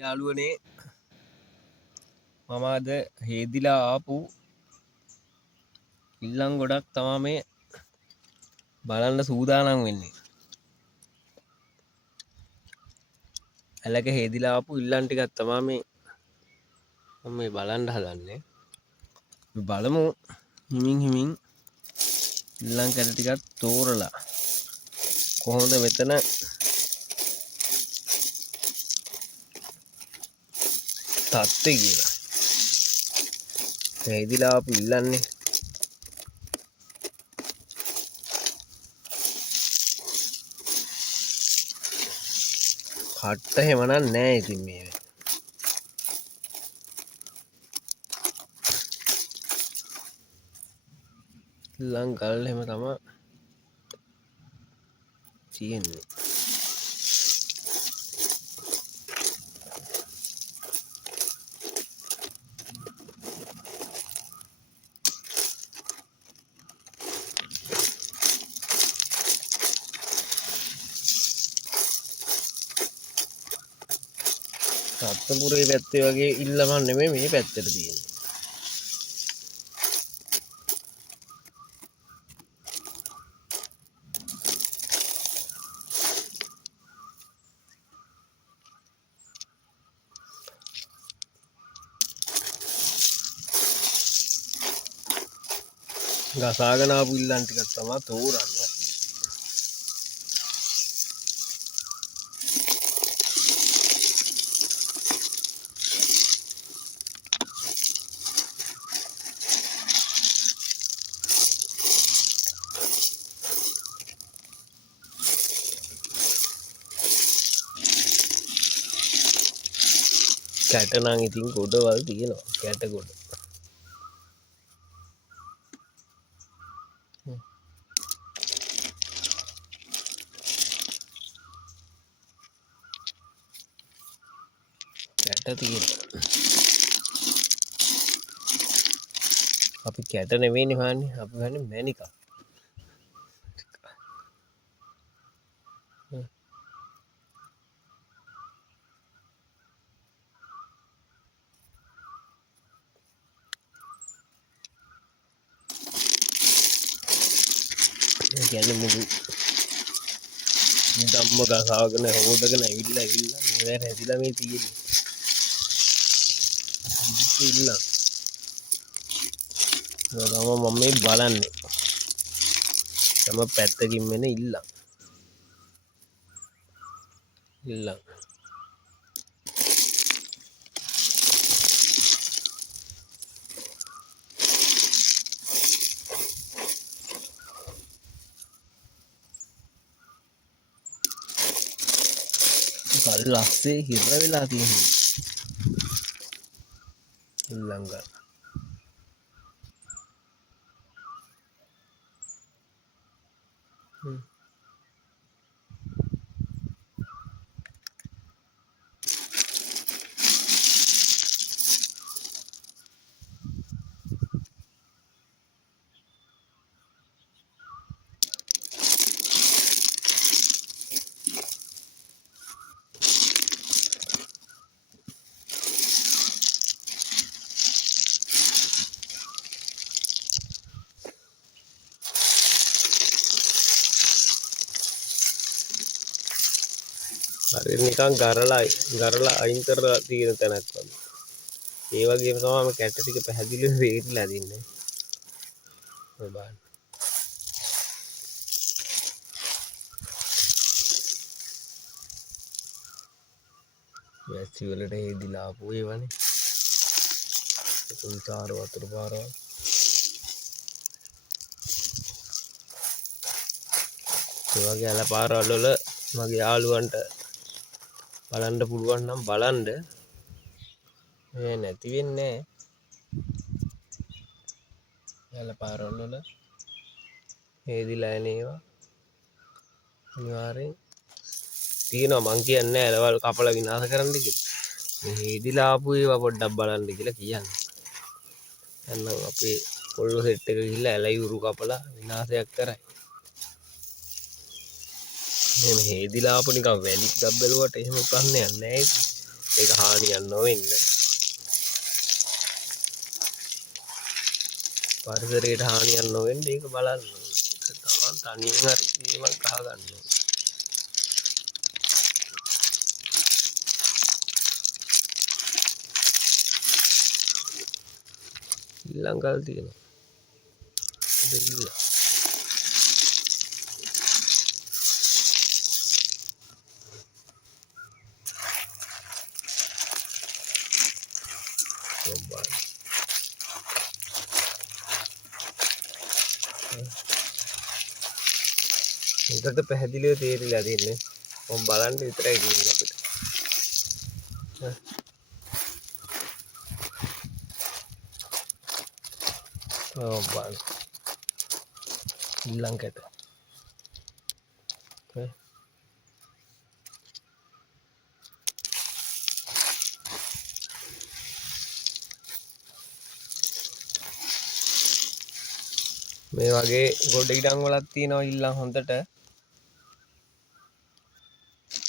යාළුවනේ මම අද හේදිලා ආපු ඉල්ලම් ගොඩක් තමා මේ බලන්න සූදානම් වෙන්නේ. ඇලක හේදිලා ආපු ඉල්ලම් ටිකක් තමා මේ බලන්න හදන්නේ. බලමු හිමින් ඉල්ලම් කැට ටිකක් තෝරලා කොහොමද මෙතන තත්ත්වය කියලා. හේදිලා ආපු ඉල්ලන්නේ කට්ට හෙමනක් නෑ. ඉතින් මේ ඉල්ලම් ගල් එහෙම තමා තියෙන්නේ. රත්නපුරේ පැත්තේ වගේ ඉල්ලමක් නෙමෙයි මේ පැත්තට තියෙන්නේ. ගසාගෙන ආපු ඉල්ලම් ටිකක් තමයි තෝරන්නේ. කැට නම් ඉතින් ගොඩවල් තියෙනවා. කැට ගොඩ. කැට තියෙනවා. අපි කැට නෙවෙයිනේ හොයන්නේ. අපි හොයන්නේ මැණිකක්. කියන්නේ මුළු ධම්ම ගසාගෙන හොදගෙන ඇවිල්ලා මේ හැදිලා මේ තියෙන්නේ. ඉල්ලම්. මම මේ බලන්නේ. තම පැත්තකින් වෙන ඉල්ලම්. කල් ලස්සේ හිර වෙලා තියෙනවා. ඉල්ලම් ගන්න. හරි නිකන් ගරලා අයින් කරලා තියෙන තැනක් වගේ. ඒ වගේම තමයි මේ කැට ටික පැහැදිලිව වේරිලා දින්නේ. ඔය බලන්න. වැස්සි වලට හේදිලා ආපු ඒවනේ. උන්සාර වතුර පාරවල්. ඒ වගේ අල පාරවල් වල මගේ යාළුවන්ට බලන්න පුළුවන් නම් බලන්න. මේ නැති වෙන්නේ නැහැ. යාල පාරවල් වල හේදිලා එන ඒවා අනිවාර්යෙන් තියෙනවා. මං කියන්නේ ඇලවල් කපලා විනාශ කරන්න කියලා. මේ හේදිලා ආපු ඒවා පොඩ්ඩක් බලන්න කියලා කියන්නේ. එහෙනම් අපේ කොල්ලෝ සෙට් එක ගිහිල්ලා ඇලයුරු කපලා විනාශයක් කරයි. මේ හේදිලා ආපු නිකන් වැලි ටිකක් බැලුවට එහෙම ප්‍රශ්නයක් නැහැ. ඒක හානියක් නොවෙන්න පරිසරයට හානියක් නොවෙන්න ඒක බලන්න තමන් තනියෙන් හරි ඒවත් ගහ ගන්න ඊළඟල් තියෙනවා දෙන්න ඒකට පැහැදිලිව තේරිලා තියෙන්නේ මම බලන්න විතරයි කියන්නේ අපිට බලන්න ඊළඟට මේ වගේ ගොඩ ඉඩම් වලක් තියෙනවා ඊළඟ හොඳට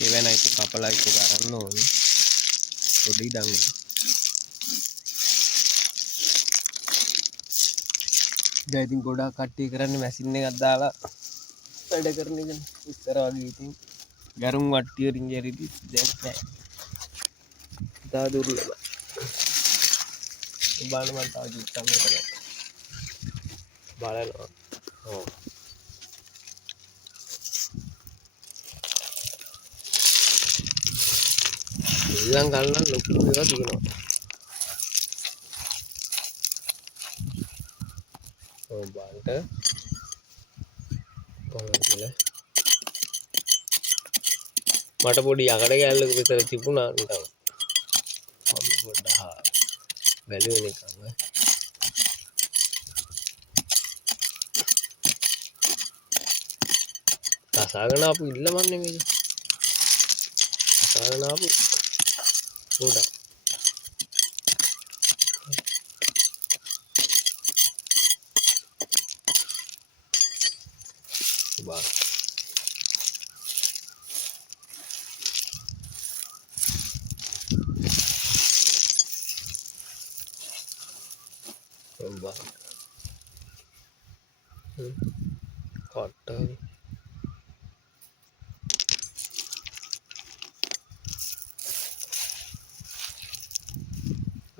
ඒ වෙන එක කපලා එක ගන්න ඕනේ ගොඩ ඉඩම් වල දැන් ඉතින් ගොඩක් කට්ටිය කරන්නේ මැෂින් එකක් දාලා වැඩ කරන එක ඉස්සර වගේ ඉතින් ගරුම් වට්ටිය වලින් ගැරිදි දැන් නෑ ඉතා දුර්ලභයි බලන්න මම තව චුට්ටක් මෙතන බලනවා ඔව් ඊළඟ ගන්න ලොකු ඒවා තියෙනවා ඔව් බලන්න මට පොඩි යකඩ කෑල්ලක විතර තිබුණා නිකන් මම පොඩ්ඩක් බැලුවේ නිකන් කසාගෙන ආපු ඉල්ලමක් නෙමෙයි කසාගෙන ආපු පොඩක් බා cotton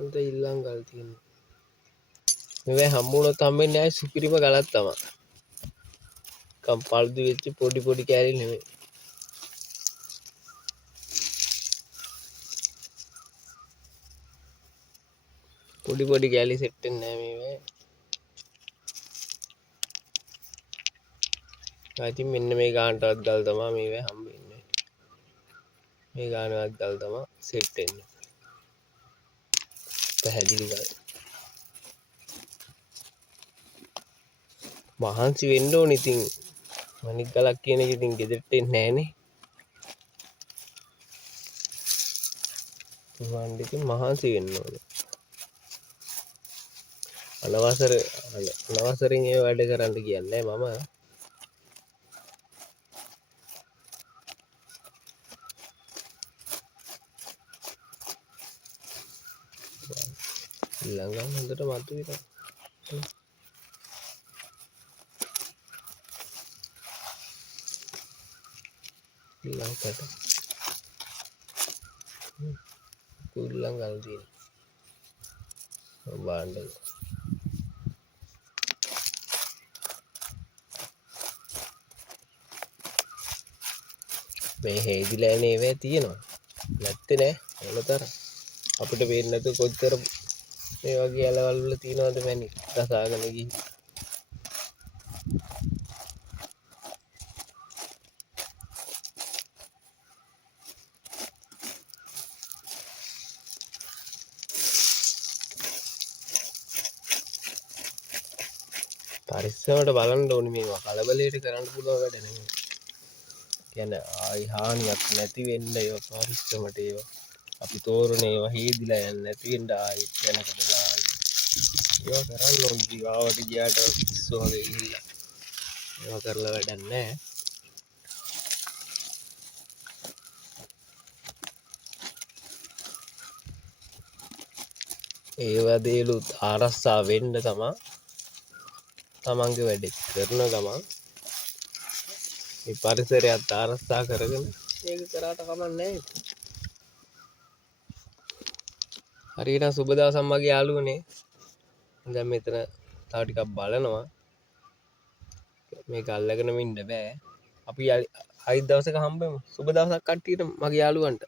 උන්ට ඊළඟ ගල් තියෙනවා මේ හම්බුනොත් හම්බෙන්නේ නැහැ සුපිරිම ගලක් තමයි කම්පල්දි වෙච්ච පොඩි පොඩි කෑලි නෙමෙයි පොඩි පොඩි කෑලි සෙට් වෙන්නේ නැහැ මේ ඉතින් මෙන්න මේ ගානටවත් ගල් තමයි මේ හම්බෙන්නේ මේ ගානවත් ගල් තමයි සෙට් වෙන්නේ පැහැදිලි ගල් මහන්සි වෙන්න ඕනේ ඉතින් අනික් ගලක් කියන එක ඉතින් ගෙදරට එන්නේ නැහනේ තුවාන් දෙකෙන් මහන්සි වෙන්න ඕනේ අනවසරෙන් ඒ වැඩ කරන්න කියන්නේ මම ඊළඟ හොඳට මතුවේ ඊළඟට කුල්ලන් ගල් තියෙන බාණ්ඩ මේ හේදිලා නේ තියෙනවා නැත්තේ නෑ මොනතර අපිට පේන්නේ නැතු කොච්චර මේ වගේ ඇලවල් වල තියෙනවද මැනි දසාගෙන ගිහින් පරිස්සමට බලන්න ඕනේ මේවා කලබලයට කරන්න පුළුවන් වැඩ නෙමෙයි කියන්නේ ආයි හානියක් නැති වෙන්න ඒවා පරිස්සමට ඒවා අපි තෝරන ඒවා හේදිලා යන්නේ නැති වෙන්න ආයි වෙනකට දායි ඒවා කරන්න ඕනේ ජීවාවට ගියාට ඉස්සෝ වගේ ගිහිල්ලා ඒවා කරලා වැඩක් නැහැ ඒවදේලුත් ආරස්සා වෙන්ඩ තමා තමන්ගේ වැඩෙත් කරන ගමන් පරිසරයත් ආරස්ථා කරගෙන ඒක කරාට කමන්නේ හරිට සුබදවසම් මගේ යාලුවනේ දැන් මෙතන තව ටිකක් බලනවා මේ අල්ලගෙන ඉන්න බෑ අපි අයිත් දවසක හම්බෙමු සුබ දවසක් කට්ටියට මගේ යාළුවන්ට